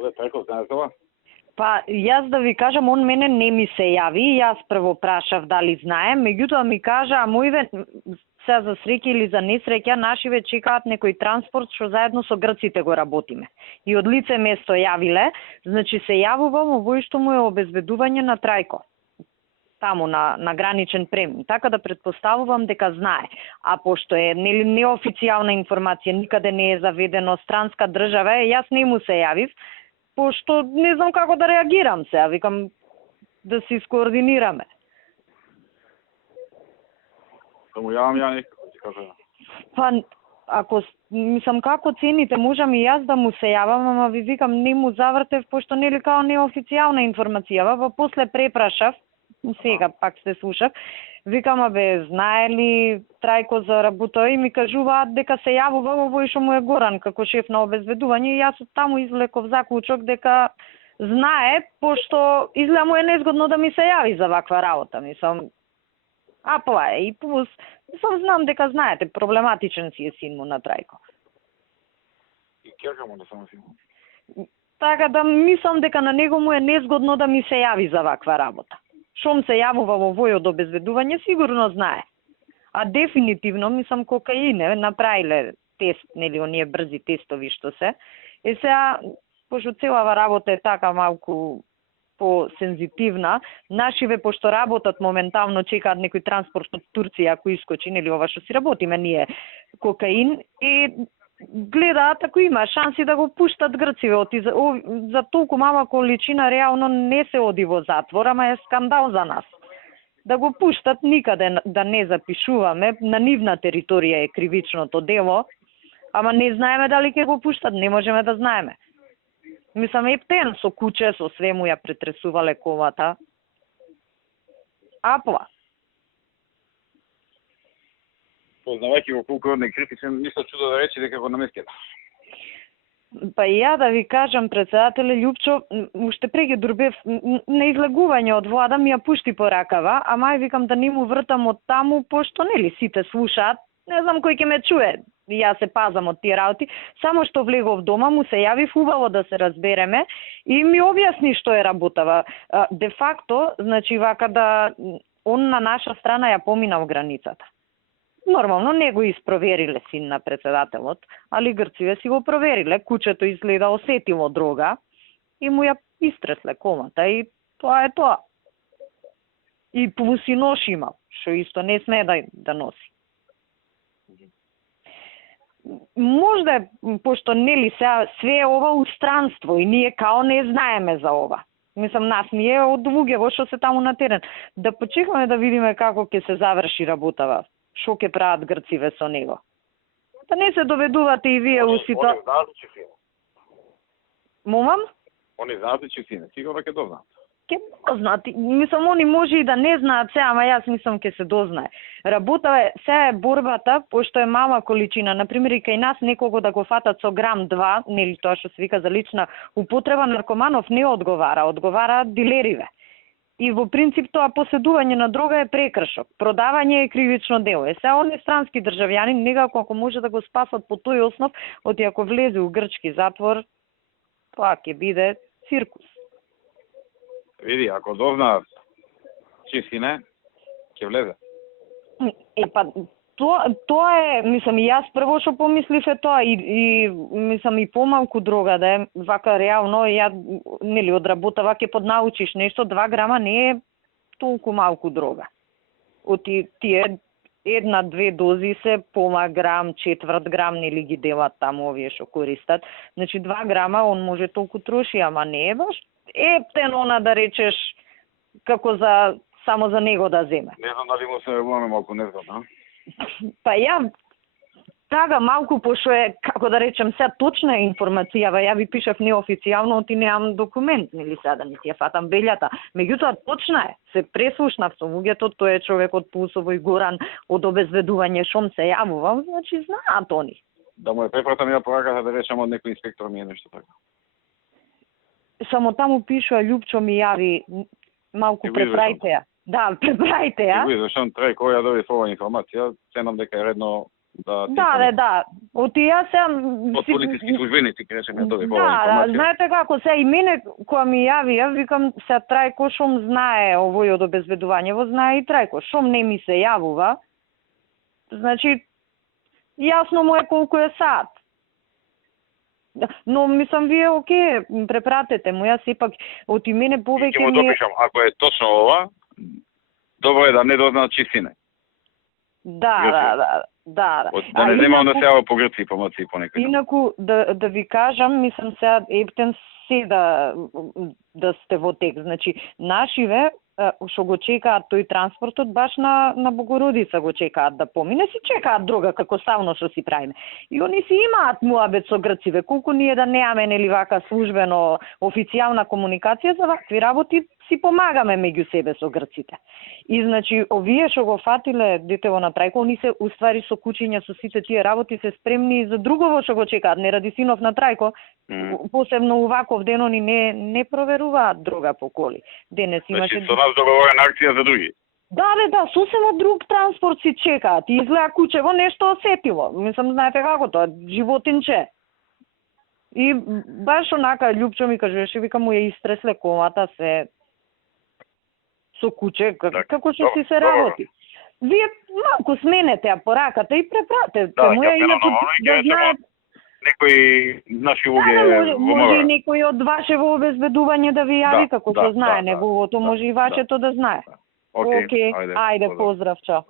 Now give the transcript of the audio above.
Овде Трајков знае тоа? Па, јас да ви кажам, он мене не ми се јави, јас прво прашав дали знае, меѓутоа ми кажа, а мојве, се за среќа или за несреќа, нашиве чекаат некој транспорт што заедно со грците го работиме. И од лице место јавиле, значи се јавувам овој што му е обезбедување на Трајко. Таму на граничен премин. Така да претпоставувам дека знае. А пошто е неофицијална информација, никаде не е заведено странска држава, јас не му се јавив, пошто не знам како да реагирам сега, викам да се искоординираме. Да му јавам ја некако, ти кажа. Па, ако, мислам, како цените, можам и јас да му се јавам, ама ви викам, не му завртев, пошто нели као неофицијална информација, во после препрашав, сега пак се слушав, викам, абе, знае ли Трајко за работа и ми кажуваат дека се јавува овој што му е Горан како шеф на обезбедување и јас од таму извлеков заклучок дека знае, пошто изгледа му е незгодно да ми се јави за ваква работа, мислам. А тоа е и плюс, мислам, знам дека знаете, проблематичен си е син му на Трајко. И керка му да само син. Така да мислам дека на него му е незгодно да ми се јави за ваква работа. Шом се јавува во вој од обезбедување, сигурно знае. А дефинитивно, мислам, кокаин е, направиле тест, нели, оние брзи тестови што се. Е сега, пошто целава работа е така малку по-сензитивна, нашиве, пошто работат моментално, чекаат некој транспорт од Турција, ако искочи, нели, ова што си работиме ние, кокаин, и гледаат ако има шанси да го пуштат грциве, за толку мала количина реално не се оди во затвор, ама е скандал за нас. Да го пуштат, никаде да не запишуваме, на нивна територија е кривичното дело, ама не знаеме дали ќе го пуштат, не можеме да знаеме. Мислам, ептен со куче, со све му ја претресувале колата. Апла. Познавајќи го колку од некритичен, мисля чудо да рече дека го наместила. Па и ја да ви кажам, председателе Љупчо, уште преги Дурбев на излегување од влада ми ја пушти по ракава, ама викам да не му вртам од таму, пошто нели сите слушаат, не знам кој ќе ме чуе. Јас се пазам од тие работи, само што влегов дома, му се јавив убаво да се разбереме и ми објасни што е работава. Де факто, значи вака да он на наша страна ја поминал границата. Нормално не го испровериле син на председателот, али грциве си го провериле. Кучето изгледа осетило дрога и му ја истресле комата и тоа е тоа. И плюс и нош имал, што исто не сме да носи. Можда, пошто нели све е ова устранство и ние као не знаеме за ова. Мислам, нас ние од луѓето што се таму на терен. Да почекаме да видиме како ќе се заврши работава. Што ќе прават грциве со него. Да не се доведувате и вие у ситуација. Они знаат че сине. Момам? Они знаат че сине, сигурно ќе дознаат. Ќе дознаат. Мислам, они може и да не знаат се, ама јас мислам ќе се дознае. Работа е, сега е борбата, пошто е мала количина. Например, и кај нас некого да го фатат со грам 2, нели тоа што се вика за лична употреба, наркоманов не одговараат дилериве. И во принцип тоа поседување на дрога е прекршок, продавање е кривично дело. Е сега оние странски државјани некако ако може да го спасат по тој основ, оти ако влезе у грчки затвор, тоа ќе биде циркус. Види, ако дознаат че сине, ќе влезе. Па тоа е, мислам, и јас прво што помислив е тоа и мислам и помалку дрога да е вака реално ја нели од работа ваќе поднаучиш нешто, 2 грама не е толку малку дрога. Оти тие 1-2 дози се пола грам, четврт грам нели ги делат таму овие што користат. Значи 2 грама он може толку троши, ама не е баш ептен она да речеш како за само за него да земе. Не знам дали му се вебуваме малку незгодно. Па ја тага малку, пошто е, како да речем, сега точна е информацијава, ја ви пишав неофицијално, оти немам документ, нели сега да не ти ја фатам белјата. Меѓутоа, точна е, се преслушнав со луѓето, тој е човек од Пулсово и Горан, од обезведување, шом се јавувам, значи знаат они. Да му е препратам ја пораката да речам од некој инспектор ми е нешто така. Само таму пишува Љупчо ми јави, малку препрајте ја. Да, препрајте ја. Го извешам, Трајко ја доби оваа информација, ценам дека е редно да Да. От и јас сам од полициски службеници, ќе речеме тоа Да, знаете како се и мене кога ми јавија, викам се Трајко шом знае овој од обезбедувањево, знае и Трајко, шом не ми се јавува. Значи јасно му е колку е сат. Но мислам вие оке, препратете му, јас сепак од и мене повеќе ми ми е... допишам, ако е точно ова, добро е да не дознаат чистина. Да. Да не земам да се јава по грци, по маци и по некој. Инаку, да ви кажам, мислам сега ептен се да сте во тек. Значи, нашиве, што го чекаат тој транспортот, баш на Богородица го чекаат да помине, си чекаат друга, како ставно што си правиме. И они си имаат муабет со грциве, колку ние да неаме, нели вака службено, официјална комуникација, за вакви работи си помагаме меѓу себе со грците. И значи, овие што го фатиле детево на Трајко, они се уствари со кучиња, со сите тие работи се спремни за другово што го чекаат. Не ради синов на Трајко, посебно уваков ден они не проверуваат друга по коли. Денес имаше... Значи, со нас договорена акција за други. Да, сосема друг транспорт си чекаат. И изгледа кучево нешто осетило. Мислам, знаете како тоа, животинче. И баш онака, Љупчо ми кажеше, вика му ја истресле комата се со куче, како што си се работи. Вие малку сменете ја пораката и препратете му ја, инаку да знаат... Некои наши луѓе... Може и некој од вашево обезбедување да ви јави, како што знае неговото, може и вашето да знае. Океј, ајде, поздрав, чао.